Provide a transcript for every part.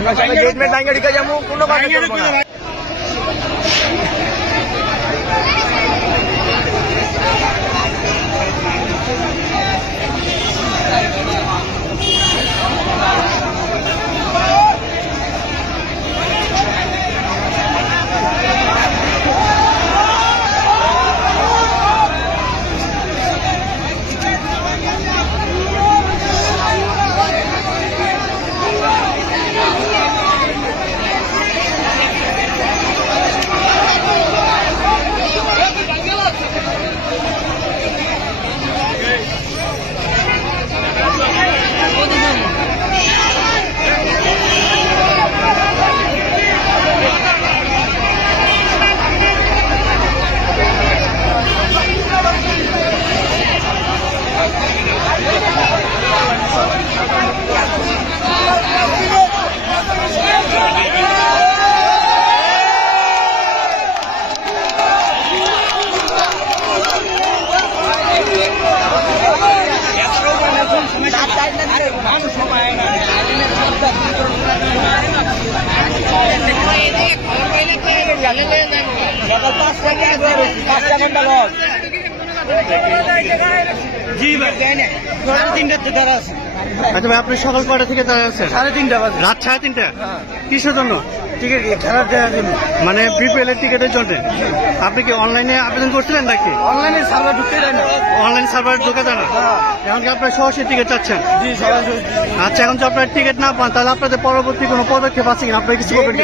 আমরা সবাই গেট মে ভাঙা ঢুকে যাবো, কোনো কথা করবো না। আচ্ছা ভাই, আপনি সকাল কয়টা থেকে দাঁড়িয়ে আছেন? 3:30 বাজে। রাত 3:30? কিসের জন্য? টিকিট খেলার দেওয়ার জন্য। মানে বিপিএল এর টিকিটের জন্য? আপনি কি অনলাইনে আবেদন করছিলেন নাকি? অনলাইনে সার্ভার ঢুকতে দেয় না। অনলাইন সার্ভার ঢোকা যায় না? এখন কি আপনার সরাসরি টিকিট চাচ্ছেন? জি, সবাই। আচ্ছা, এখন যদি আপনার টিকিট না পান তাহলে আপনাদের পরবর্তী কোনো পদক্ষেপ আছে কিনা? আপনার কিছু করবেন?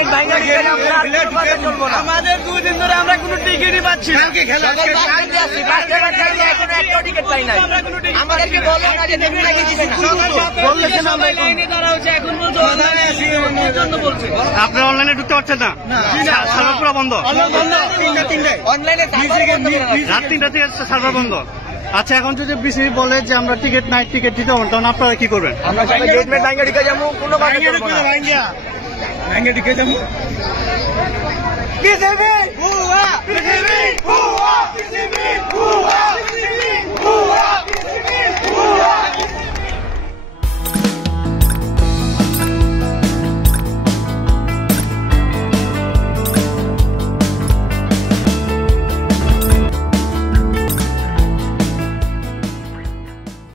আমাদের 2 দিন ধরে আমরা কোনো টিকিটই পাচ্ছি না। আপনি অনলাইনে ঢুকতে পারছেন না? সার্ভার পুরো বন্ধ। রাত 3টা থেকে সার্ভার বন্ধ। আচ্ছা, এখন যদি বিসিবি বলে যে আমরা টিকিট নাই, টিকিট দিতে হবে, তখন আপনারা কি করবেন? আমরা সবাই গেট মে ভাঙা ঢুকে যাবো, কোনো কথা করবো না। ভাঙা ঢুকে যাবো। বিসিবি হুয়া, বিসিবি হুয়া, বিসিবি হুয়া।